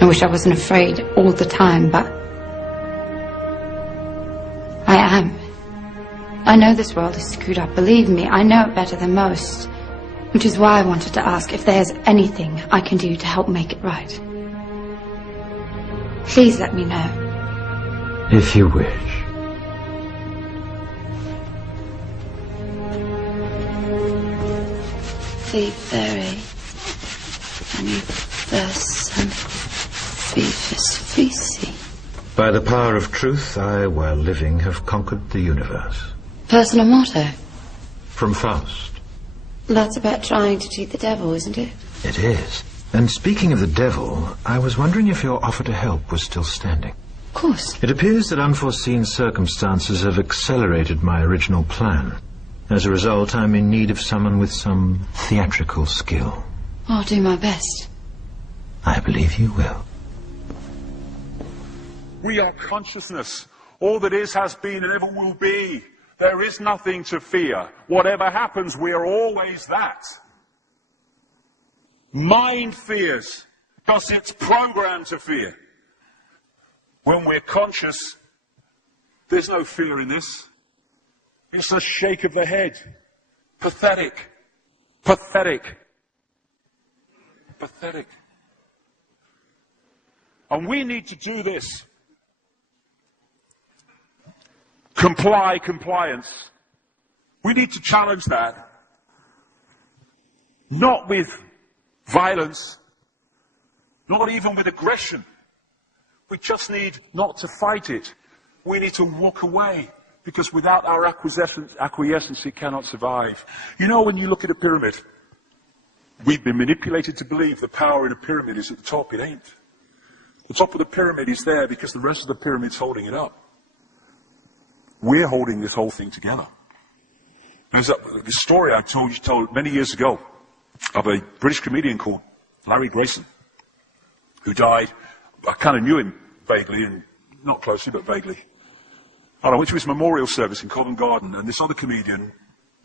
I wish I wasn't afraid all the time, but I am. I know this world is screwed up. Believe me, I know it better than most. Which is why I wanted to ask if there's anything I can do to help make it right. Please let me know. If you wish. Fy very universum vivus visi. By the power of truth, I, while living, have conquered the universe. Personal motto. From Faust. That's about trying to cheat the devil, isn't it? It is. And speaking of the devil, I was wondering if your offer to help was still standing. Of course. It appears that unforeseen circumstances have accelerated my original plan. As a result, I'm in need of someone with some theatrical skill. I'll do my best. I believe you will. We are consciousness. All that is, has been, and ever will be. There is nothing to fear. Whatever happens, we are always that. Mind fears because it's programmed to fear. When we're conscious, there's no fear in this. It's a shake of the head. Pathetic. Pathetic. Pathetic. And we need to do this. Compliance. We need to challenge that. Not with violence, not even with aggression. We just need not to fight it. We need to walk away, because without our acquiescence it cannot survive. You know, when you look at a pyramid, we've been manipulated to believe the power in a pyramid is at the top. It ain't. The top of the pyramid is there because the rest of the pyramid's holding it up. We're holding this whole thing together. There's a story I told many years ago of a British comedian called Larry Grayson, who died. I kind of knew him vaguely, and not closely, but vaguely. And I went to his memorial service in Covent Garden, and this other comedian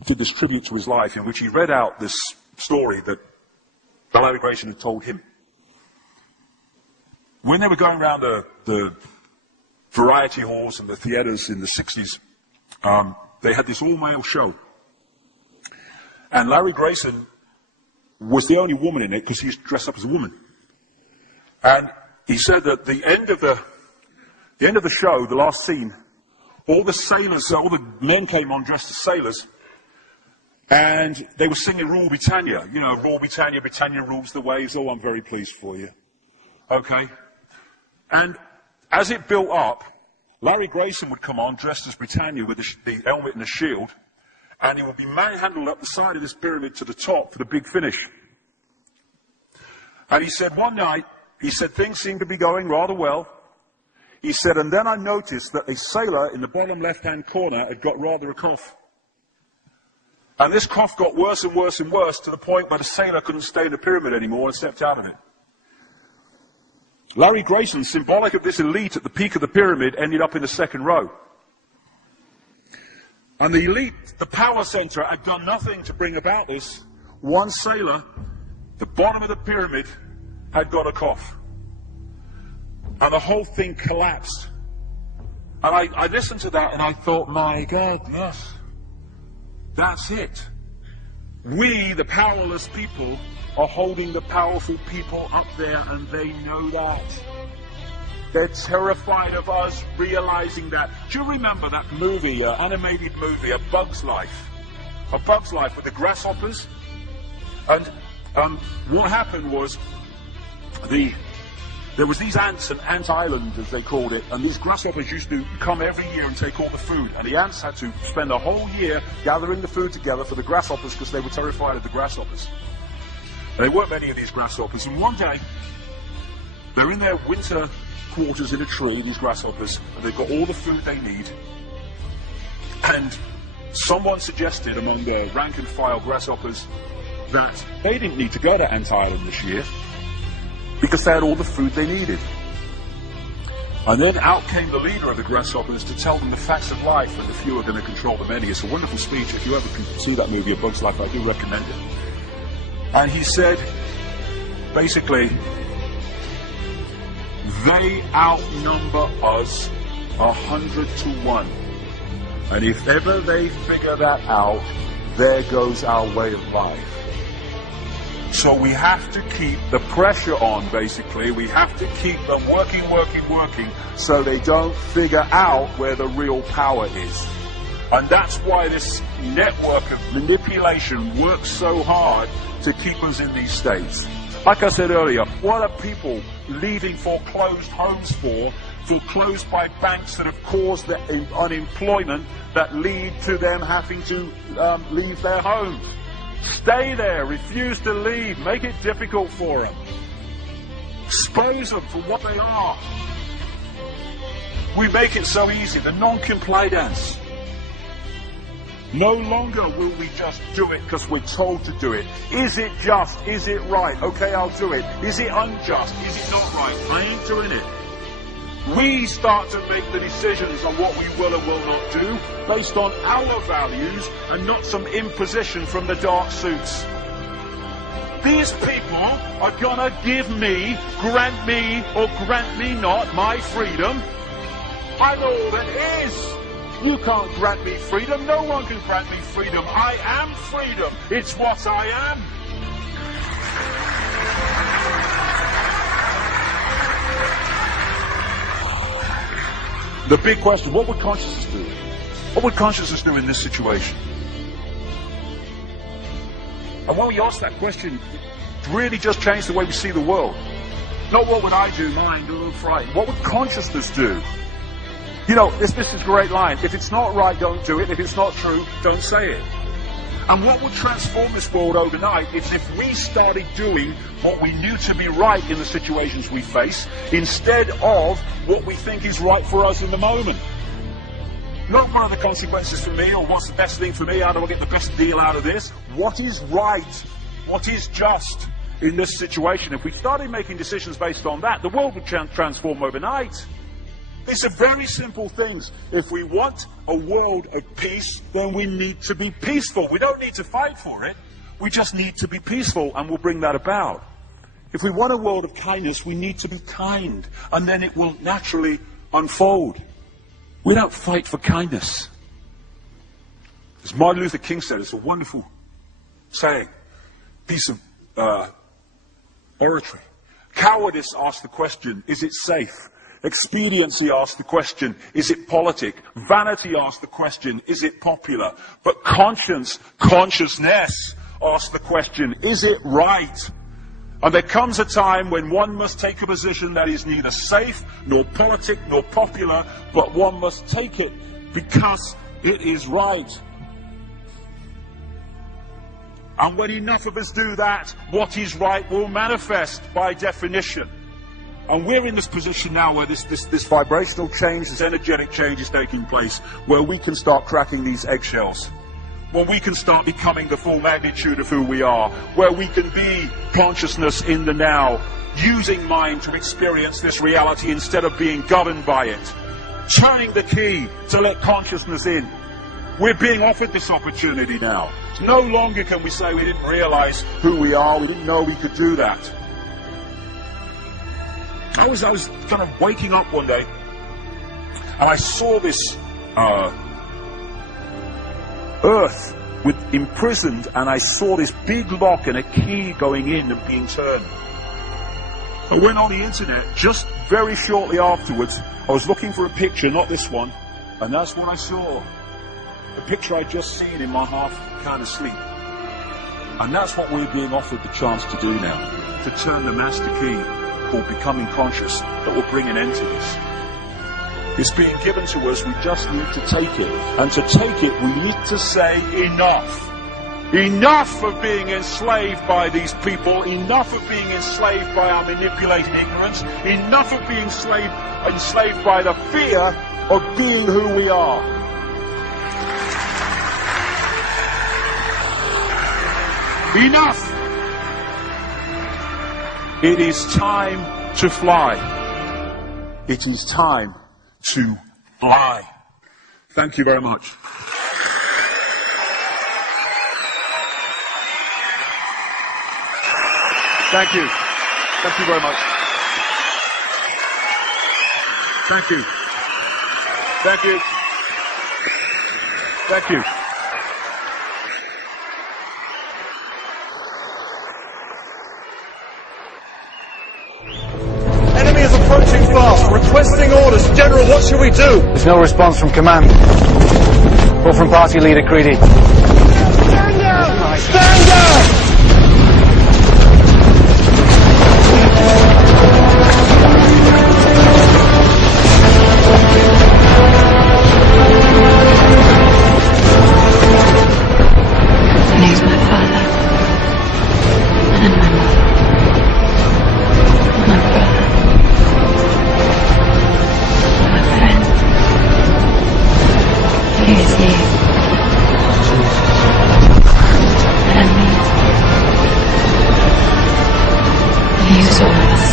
did this tribute to his life in which he read out this story that Larry Grayson had told him. When they were going around the variety halls and the theatres in the 60s, they had this all-male show. And Larry Grayson was the only woman in it because he was dressed up as a woman. And he said that the end of the show, the last scene, all the sailors, all the men came on dressed as sailors, and they were singing Rule Britannia. You know, Rule Britannia, Britannia rules the waves. Oh, I'm very pleased for you. Okay? And as it built up, Larry Grayson would come on dressed as Britannia with the helmet and the shield, and he would be manhandled up the side of this pyramid to the top for the big finish. And he said one night, he said things seemed to be going rather well. He said, and then I noticed that a sailor in the bottom left-hand corner had got rather a cough. And this cough got worse and worse and worse to the point where the sailor couldn't stay in the pyramid anymore and stepped out of it. Larry Grayson, symbolic of this elite at the peak of the pyramid, ended up in the second row. And the elite, the power center, had done nothing to bring about this. One sailor, the bottom of the pyramid, had got a cough. And the whole thing collapsed. And I listened to that and I thought, my God, yes, that's it. We, the powerless people, are holding the powerful people up there, and they know that. They're terrified of us realizing that. Do you remember that movie, animated movie, A Bug's Life? A Bug's Life with the grasshoppers? And what happened was, there was these ants, an ant island as they called it, and these grasshoppers used to come every year and take all the food, and the ants had to spend a whole year gathering the food together for the grasshoppers because they were terrified of the grasshoppers. And there weren't many of these grasshoppers, and one day they're in their winter quarters in a tree, these grasshoppers, and they've got all the food they need, and someone suggested among the rank and file grasshoppers that they didn't need to go to Ant Island this year because they had all the food they needed. And then out came the leader of the grasshoppers to tell them the facts of life, and the few are going to control the many. It's a wonderful speech. If you ever can see that movie, A Bug's Life, I do recommend it. And he said, basically, They outnumber us 100 to 1. And if ever they figure that out, there goes our way of life. So we have to keep the pressure on, basically. We have to keep them working, so they don't figure out where the real power is. And that's why this network of manipulation works so hard to keep us in these states. Like I said earlier, what are people leaving foreclosed homes for? Foreclosed by banks that have caused the unemployment that lead to them having to leave their homes. Stay there, refuse to leave, make it difficult for them. Expose them for what they are. We make it so easy, the non-compliance. No longer will we just do it because we're told to do it. Is it just? Is it right? Okay, I'll do it. Is it unjust? Is it not right? I ain't doing it. We start to make the decisions on what we will and will not do based on our values and not some imposition from the dark suits. These people are gonna give me, grant me, or grant me not my freedom. I'm all that is. You can't grant me freedom. No one can grant me freedom. I am freedom. It's what I am. The big question, what would consciousness do? What would consciousness do in this situation? And when we ask that question, it really just changed the way we see the world. Not what would I do, mind, frightened. What would consciousness do? You know, this is a great line. If it's not right, don't do it. If it's not true, don't say it. And what would transform this world overnight is if we started doing what we knew to be right in the situations we face, instead of what we think is right for us in the moment. Not what are the consequences for me, or what's the best thing for me, how do I get the best deal out of this? What is right? What is just in this situation? If we started making decisions based on that, the world would transform overnight. These are very simple things. If we want a world of peace, then we need to be peaceful. We don't need to fight for it. We just need to be peaceful, and we'll bring that about. If we want a world of kindness, we need to be kind, and then it will naturally unfold. We don't fight for kindness. As Martin Luther King said, it's a wonderful saying, piece of oratory. Cowardice asks the question, is it safe? Expediency asks the question, is it politic? Vanity asks the question, is it popular? But consciousness asks the question, is it right? And there comes a time when one must take a position that is neither safe, nor politic, nor popular, but one must take it because it is right. And when enough of us do that, what is right will manifest by definition. And we're in this position now where this vibrational change, this energetic change is taking place, where we can start cracking these eggshells, where we can start becoming the full magnitude of who we are, where we can be consciousness in the now, using mind to experience this reality instead of being governed by it, turning the key to let consciousness in. We're being offered this opportunity now. No longer can we say we didn't realize who we are, we didn't know we could do that. I was kind of waking up one day, and I saw this earth imprisoned, and I saw this big lock and a key going in and being turned. I went on the internet just very shortly afterwards. I was looking for a picture, not this one, and that's what I saw. The picture I'd just seen in my half kind of sleep. And that's what we're being offered the chance to do now, to turn the master key called becoming conscious that will bring an end to this. It's being given to us, we just need to take it. And to take it, we need to say enough. Enough of being enslaved by these people, enough of being enslaved by our manipulated ignorance, enough of being enslaved by the fear of being who we are. Enough! It is time to fly. It is time to fly. Thank you very much. Thank you. Thank you very much. Thank you. Thank you. Thank you. Enemy is approaching fast, requesting orders. General, what should we do? There's no response from command. Or from party leader Creedy. Stand down! Stand down!